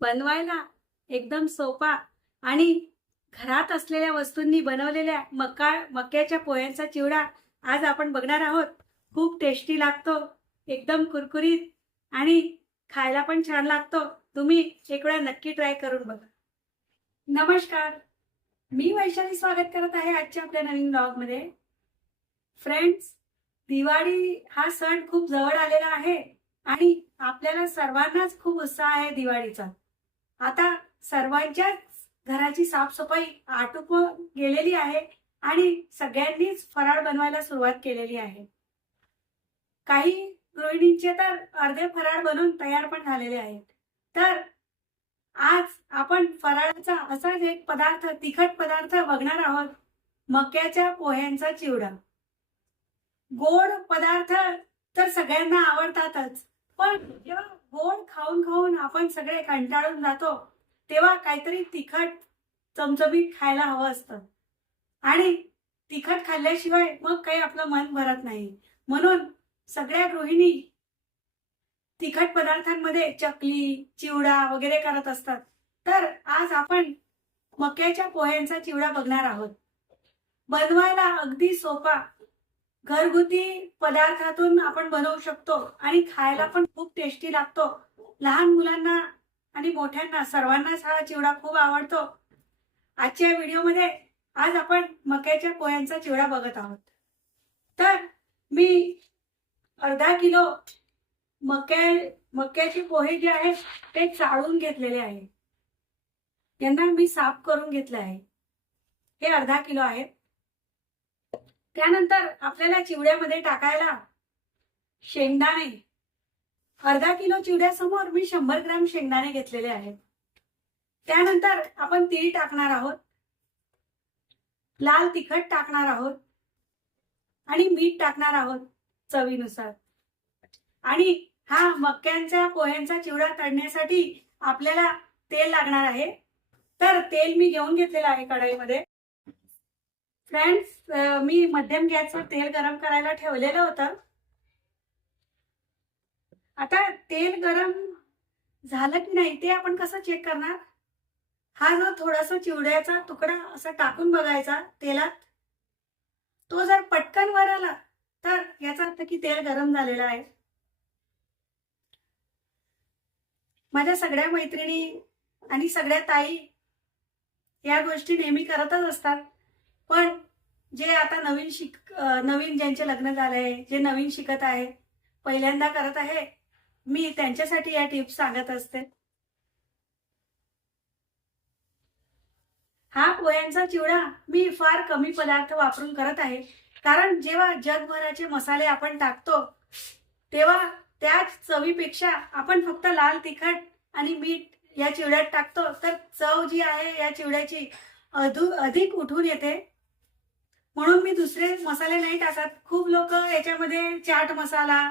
बनवायला एकदम सोपा आणि घरात असलेल्या वस्तूंनी बनवलेल्या मका मक्याच्या पोह्यांचा चिवडा आज आपण बघणार आहोत. खूप टेस्टी लागतो एकदम कुरकुरीत आणि खायला पण छान लागतो. तुम्ही एक वेळा नक्की ट्राय करून बघा. नमस्कार. मी वैशाली स्वागत करत आहे आजच्या आपल्या नवीन ब्लॉगमध्ये फ्रेंड्स दिवाळी हा सण खूप जवळ आलेला आहे आणि आपल्याला सर्वांनाच खूप उत्साह आहे दिवाळीचा. आता सर्वांच्याच घराची साफसफाई आटोप गेलेली आहे आणि सगळ्यांनीच फराळ बनवायला सुरुवात केलेली आहे. काही गृहिणींचे तर अर्धे फराळ बनवून तयार पण झालेले आहेत. तर आज आपण फराळाचा असाच एक पदार्थ तिखट पदार्थ बघणार आहोत. मक्याच्या पोह्यांचा चिवडा. गोड पदार्थ तर सगळ्यांना आवडतातच पण जेव्हा गोड खाऊन खाऊन आपण सगळे कंटाळून जातो तेव्हा काहीतरी तिखट चमचमीत खायला हवं असतं. आणि तिखट खाल्ल्याशिवाय मग काही आपलं मन भरत नाही. म्हणून सगळ्या गृहिणी तिखट पदार्थांमध्ये चकली चिवडा वगैरे करत असतात. तर आज आपण मक्याच्या पोह्यांचा चिवडा बघणार आहोत. बनवायला अगदी सोपा घरगुती पदार्थातून आपण बनवू शकतो आणि खायला पण खूप टेस्टी लागतो. लहान मुलांना आणि मोठ्यांना सर्वांनाच हा चिवडा खूप आवडतो. आजच्या व्हिडिओमध्ये आज आपण मक्याच्या पोह्यांचा चिवडा बघत आहोत. तर मी अर्धा किलो मक्या मक्याचे पोहे जे आहेत ते चाळून घेतलेले आहे. यांना मी साफ करून घेतलं आहे. हे अर्धा किलो आहेत. त्यानंतर आपल्याला चिवड्यामध्ये टाकायला शेंगदाणे. अर्धा किलो चिवड्यासमोर मी शंभर ग्राम शेंगदाणे घेतलेले आहेत. त्यानंतर आपण तीळ टाकणार आहोत. लाल तिखट टाकणार आहोत. आणि मीठ टाकणार आहोत चवीनुसार. आणि हा मक्यांच्या पोह्यांचा चिवडा तळण्यासाठी आपल्याला तेल लागणार आहे. तर तेल मी घेऊन घेतलेलं आहे कढईमध्ये. फ्रेंड्स मी मध्यम गॅसवर तेल गरम करायला ठेवलेलं होतं. आता तेल गरम झालं की नाही ते आपण कसं चेक करणार? हा जो थोडासा चिवड्याचा तुकडा असा टाकून बघायचा तेलात. तो जर पटकन वर आला तर याचा अर्थ की तेल गरम झालेला आहे. माझ्या सगळ्या मैत्रिणी आणि सगळ्या ताई या गोष्टी नेहमी करतच असतात. पण जे आता नवीन शिक नवीन ज्यांचे लग्न झालंय जे नवीन शिकत आहे पहिल्यांदा करत आहे मी त्यांच्यासाठी या टिप्स सांगत असते. हा पोह्यांचा चिवडा मी फार कमी पदार्थ वापरून करत आहे. कारण जेव्हा जगभराचे मसाले आपण टाकतो तेव्हा त्याच चवीपेक्षा आपण फक्त लाल तिखट आणि मीठ या चिवड्यात टाकतो. तर चव जी आहे या चिवड्याची अधू अधिक उठून येते. म्हणून मी दुसरे मसाले नाही टाकत. खूप लोक याच्यामध्ये चाट मसाला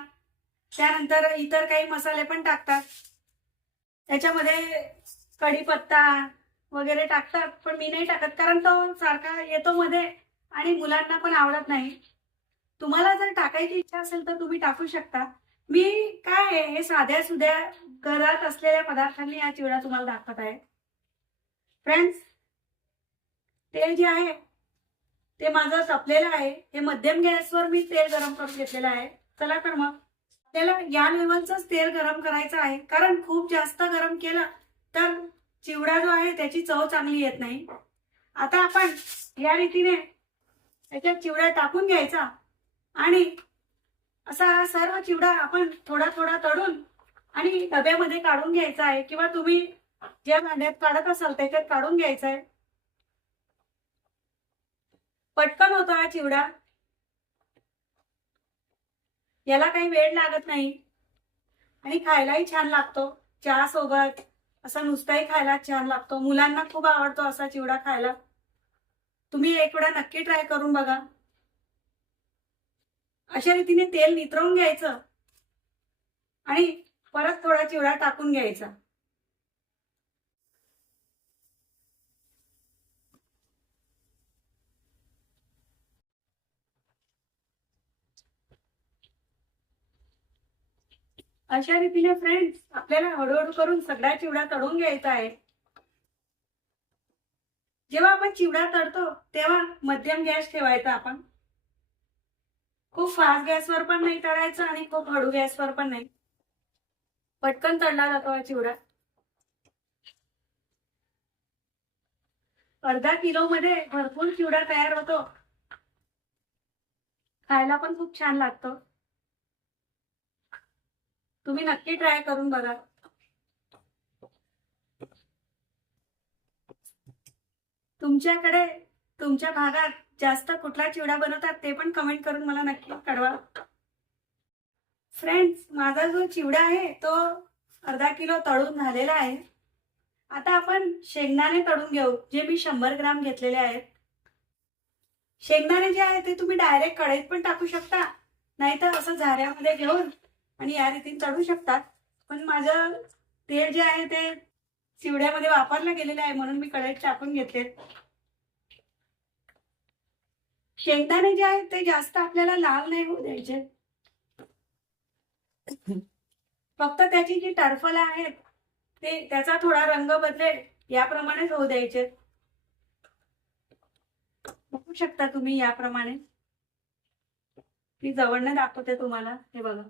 त्यानंतर इतर काही मसाले पण टाकतात. त्याच्यामध्ये कढीपत्ता वगैरे टाकतात पण मी नाही टाकत कारण तो सारखा येतो मध्ये आणि मुलांना पण आवडत नाही. तुम्हाला जर टाकायची इच्छा असेल तर तुम्ही टाकू शकता. मी काय आहे हे साध्या सुध्या घरात असलेल्या पदार्थांनी हा चिवडा तुम्हाला दाखवत आहे. फ्रेंड्स तेल जे आहे ते माझं तपलेलं आहे. हे मध्यम गॅसवर मी तेल गरम करून घेतलेलं आहे. चला तर मग. त्याला या लेवलचंच तेल गरम करायचं आहे. कारण खूप जास्त गरम केलं तर चिवडा जो आहे त्याची चव चांगली येत नाही. आता आपण या रीतीने त्याच्यात चिवडा टाकून घ्यायचा. आणि असा हा सर्व चिवडा आपण थोडा थोडा तळून आणि डब्यामध्ये काढून घ्यायचा आहे. किंवा तुम्ही ज्या भांड्यात काढत असाल त्याच्यात काढून घ्यायचा आहे. पटकन होतो हा चिवडा. याला काही वेळ लागत नाही. आणि खायलाही छान लागतो. चहा सोबत असा नुसताही खायला छान लागतो. मुलांना खूप आवडतो असा चिवडा खायला. तुम्ही एक वेळा नक्की ट्राय करून बघा. अशा रीतीने तेल नितरवून घ्यायचं. आणि परत थोडा चिवडा टाकून घ्यायचा. अशा रीतीने फ्रेंड्स आपल्याला हळूहळू करून सगळा चिवडा तळून घ्यायचा आहे. जेव्हा आपण चिवडा तळतो तेव्हा मध्यम गॅस ठेवायचा आपण. खूप फास्ट गॅसवर पण नाही तळायचं आणि खूप हळू गॅसवर पण नाही. पटकन तळला जातो हा चिवडा. अर्धा किलो मध्ये भरपूर चिवडा तयार होतो. खायला पण खूप छान लागतो. तुम्ही नक्की ट्राय करून बघा. तुमच्याकडे तुमच्या भागात जास्त कुठला चिवडा बनवतात ते पण कमेंट करून मला नक्की कळवा. फ्रेंड्स माझा जो चिवडा आहे तो अर्धा किलो तळून झालेला आहे. आता आपण शेंगदाणे तळून घेऊ जे मी शंभर ग्राम घेतलेले आहेत. शेंगदाणे जे आहे ते तुम्ही डायरेक्ट कढईत पण टाकू शकता. नाहीतर असं झाऱ्यामध्ये घेऊन आणि या रीतीने चढू शकतात. पण माझं तेल जे आहे ते चिवड्यामध्ये वापरलं गेलेलं आहे म्हणून मी कढईत टाकून घेतले शेंगदाणे जे आहेत ते जास्त आपल्याला लाल नाही होऊ द्यायचे. फक्त त्याची जी टरफल आहेत ते त्याचा थोडा रंग बदलेल याप्रमाणेच होऊ द्यायचे. बघू शकता तुम्ही याप्रमाणे. मी जवळनं दाखवते तुम्हाला हे बघा.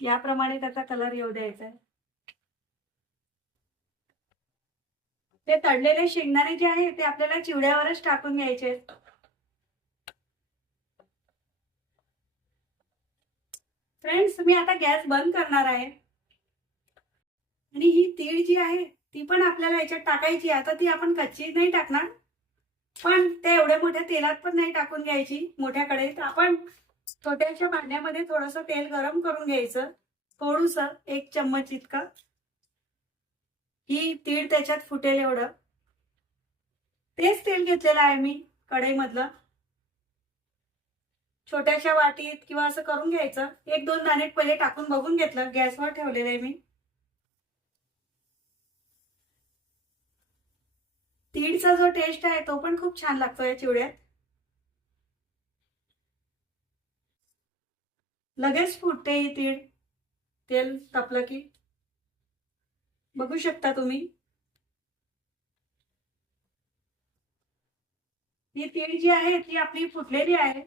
याप्रमाणे त्याचा कलर येऊ द्यायचा आहे. ते तळलेले शेंगदाणे जे आहे ते आपल्याला चिवड्यावरच टाकून घ्यायचे फ्रेंड्स मी आता गॅस बंद करणार आहे. आणि ही तीळ जी आहे ती पण आपल्याला याच्यात टाकायची आता ती आपण कच्ची नाही टाकणार. पण ते एवढ्या मोठ्या तेलात पण नाही टाकून घ्यायची मोठ्या कढईत आपण छोट्याशा भांड्यामध्ये थोडस तेल गरम करून घ्यायचं. थोडस एक चम्मच इतका. ही तीळ त्याच्यात फुटेल एवढं. तेच तेल घेतलेलं आहे मी कढईमधलं. छोट्याशा वाटीत किंवा असं करून घ्यायचं. एक दोन दाणे पहिले टाकून बघून घेतलं. गॅसवर ठेवलेलं आहे मी. तीळचा जो टेस्ट आहे तो पण खूप छान लागतो या चिवड्यात. लगेच फुटते ही तीळ तेल तापलं की. बघू शकता तुम्ही. ही तीळ जी आहे ती आपली फुटलेली आहे.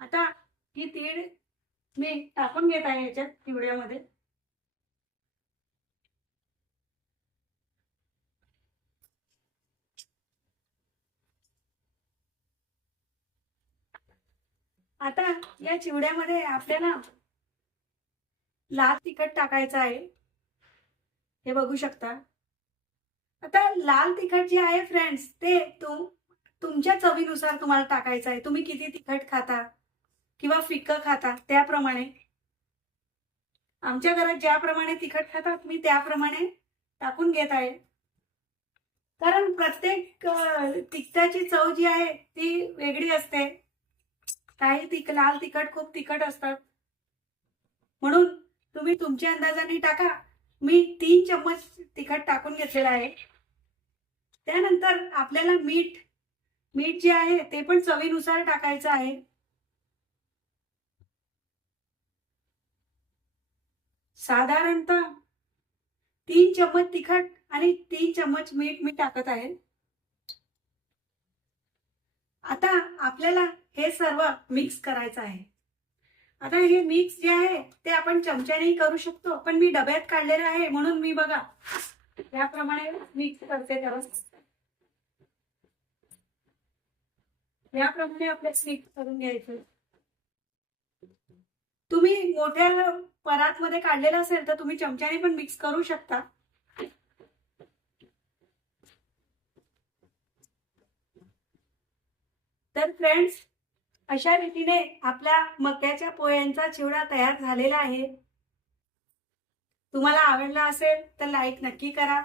आता ही तीळ मी टाकून घेत आहे याच्यात चिवड्यामध्ये आता या चिवड्यामध्ये आपल्याला लाल तिखट टाकायचं आहे. हे बघू शकता. आता लाल तिखट जे आहे फ्रेंड्स ते तुम तुमच्या चवीनुसार तुम्हाला टाकायचं आहे. तुम्ही किती तिखट खाता किंवा फिक्क खाता त्याप्रमाणे. आमच्या घरात ज्याप्रमाणे तिखट खातात मी त्याप्रमाणे टाकून घेत आहे. कारण प्रत्येक तिखटाची चव जी आहे ती वेगळी असते. काही तिक लाल तिखट खूप तिखट असतात म्हणून तुम्ही तुमच्या अंदाजाने टाका. मी तीन चम्मच तिखट टाकून घेतलेलं आहे. त्यानंतर आपल्याला मीठ मीठ जे आहे ते पण चवीनुसार टाकायचं आहे. साधारणतः तीन चम्मच तिखट आणि तीन चम्मच मीठ मी टाकत आहे. आता आपल्याला हे सर्व मिक्स करायचं आहे. आता हे मिक्स जे आहे ते आपण चमच्यानेही करू शकतो पण मी डब्यात काढलेलं आहे म्हणून मी बघा. याप्रमाणे मिक्स करते त्यावर याप्रमाणे आपल्या मिक्स करून घ्यायचं. तुम्ही मोठ्या परात मध्ये काढलेलं असेल तर तुम्ही चमच्याने पण मिक्स करू शकता. तर फ्रेंड्स अशा रीतीने आपल्या मक्याच्या पोह्यांचा चिवडा तयार झालेला आहे. तुम्हाला आवडला असेल तर लाईक नक्की करा.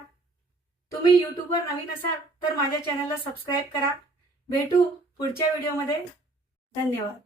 तुम्ही युट्यूबवर नवीन असाल तर माझ्या चॅनलला सबस्क्राईब करा. भेटू पुढच्या व्हिडिओमध्ये धन्यवाद.